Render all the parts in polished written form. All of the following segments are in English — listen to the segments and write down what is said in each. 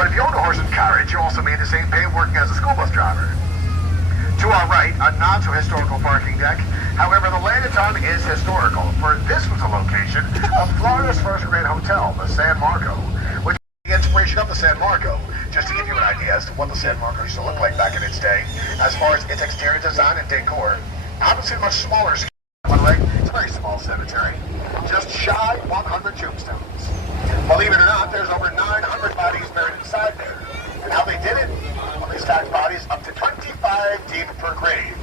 But if you own a horse and carriage, you also made the same pay working as a school bus driver. To our right, a not-so-historical parking deck. However, the land it's on is historical, for this was a location of Florida's first great hotel, the San Marco, which is the inspiration of the San Marco. Just to give you an idea as to what the San Marco used to look like back in its day, as far as its exterior design and decor. Obviously, much smaller scale. It's a very small cemetery, just shy 100 tombstones. Believe it or not, there's over 900 bodies buried inside there. And how they did it? Well, they stacked bodies up to 25 deep per grave.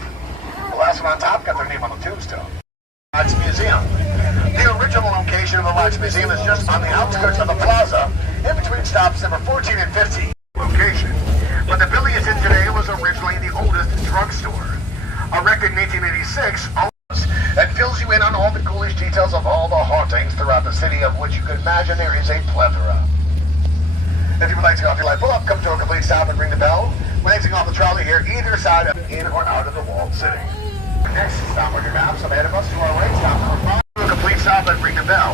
The last one on top got their name on the tombstone. Wax Museum. The original location of the Wax Museum is just on the outskirts of the plaza, in between stops number 14 and 15. Location. But the building it's in today was originally the oldest drugstore. Erected in 1886, that fills you in on all the ghoulish details of all the hauntings throughout the city, of which you can imagine there is a plethora. If you would like to go off your light pull-up, come to a complete stop and ring the bell. When exiting off the trolley here, either side of in or out of the walled city. Next, stop on your maps. Ahead of us to our right, stop number 5. Do a complete stop and ring the bell.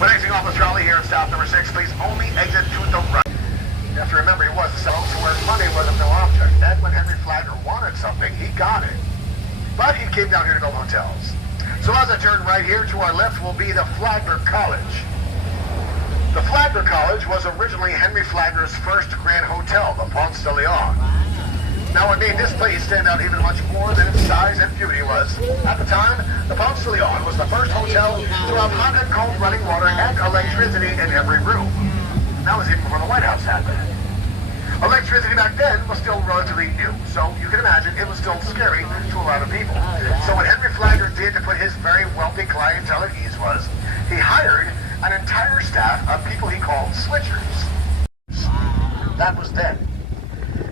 When exiting off the trolley here at stop number 6, please only exit to the right. You have to remember, he was the zone where money was of no object. And when Henry Flagler wanted something, he got it. But he came down here to build hotels. So as I turn right here, to our left will be the Flagler College. The Flagler College was originally Henry Flagler's first grand hotel, the Ponce de Leon. Now what made this place stand out even much more than its size and beauty was, at the time, the Ponce de Leon was the first hotel to have hot and cold running water and electricity in every room. That was even before the White House had that. Electricity back then was still relatively new, so you can imagine it was still scary to a lot of people. So what Henry Flagler did to put his very wealthy clientele at ease was, he hired an entire staff of people he called switchers. That was then.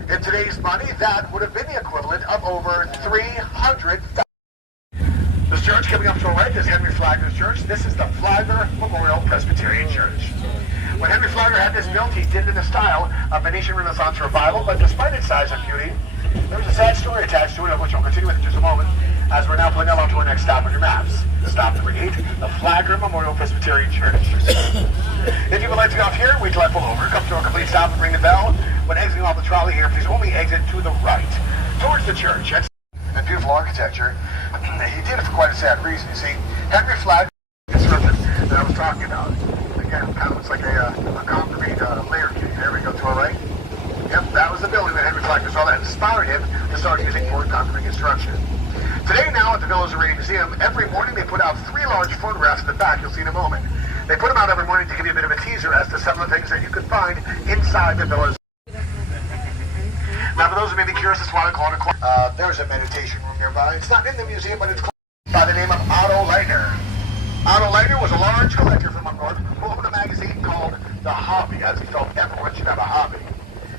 In today's money, that would have been the equivalent of over 300,000. This church coming up to our right is Henry Flagler's church. This is the Flagler Memorial Presbyterian Church. When Henry Flagler had this built, he did it in the style of Venetian Renaissance Revival, but despite its size and beauty, there was a sad story attached to it, of which I'll continue with in just a moment, as we're now pulling along to our next stop on your maps. Stop number 8, the Flagler Memorial Presbyterian Church. If you would like to go off here, wait till I pull over, come to a complete stop and ring the bell. When exiting off the trolley here, please only exit to the right, towards the church. And beautiful architecture. He did it for quite a sad reason. You see, Henry Flagler construction that I was talking about. Again, kind of looks like a concrete layer cake. There we go, to our right. Yep, that was the building that Henry Flagler saw that inspired him to start using poured concrete construction. Today now at the Villa's Arena Museum, every morning they put out 3 large photographs at the back you'll see in a moment. They put them out every morning to give you a bit of a teaser as to some of the things that you can find inside the Villa's. Now for those who may be curious, that's why I call it a corner. There's a meditation room nearby. It's not in the museum, but it's close by the name of Otto Leitner. Otto Leitner was a large collector from up north who owned a magazine called The Hobby, as he felt everyone should have a hobby.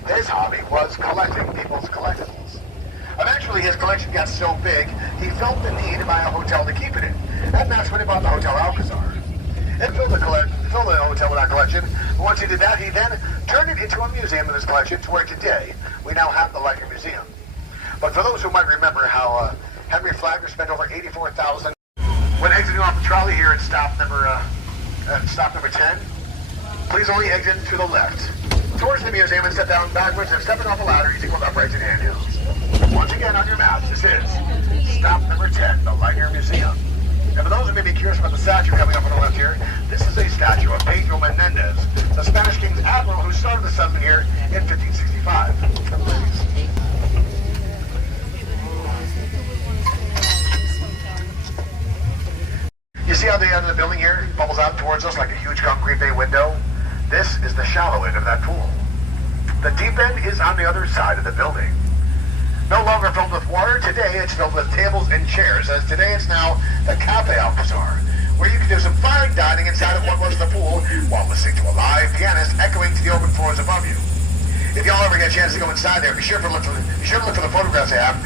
His hobby was collecting people's collectibles. Eventually, his collection got so big, he felt the need to buy a hotel to keep it in. And that's when he bought the Hotel Alcazar. And filled the hotel with that collection. Once he did that, he then turned it into a museum in his collection, to where today we now have the Leitner Museum. But for those who might remember how Henry Flagler spent over $84,000 when exiting off the trolley here at stop number 10, please only exit to the left, towards the museum, and step down backwards and stepping off a ladder using both uprights and handhills. Once again on your maps, this is stop number 10, the Leitner Museum. And for those who may be curious about the statue coming up on the left here, this is a statue of Pedro Menendez, the Spanish King's admiral who started the settlement here in 1565. You see how the end of the building here bubbles out towards us like a huge concrete bay window? This is the shallow end of that pool. The deep end is on the other side of the building. No longer filled with water, today it's filled with tables and chairs, as today it's now the Cafe Alcazar, where you can do some fine dining inside of what was the pool while listening to a live pianist echoing to the open floors above you. If y'all ever get a chance to go inside there, be sure to look for the photographs they have.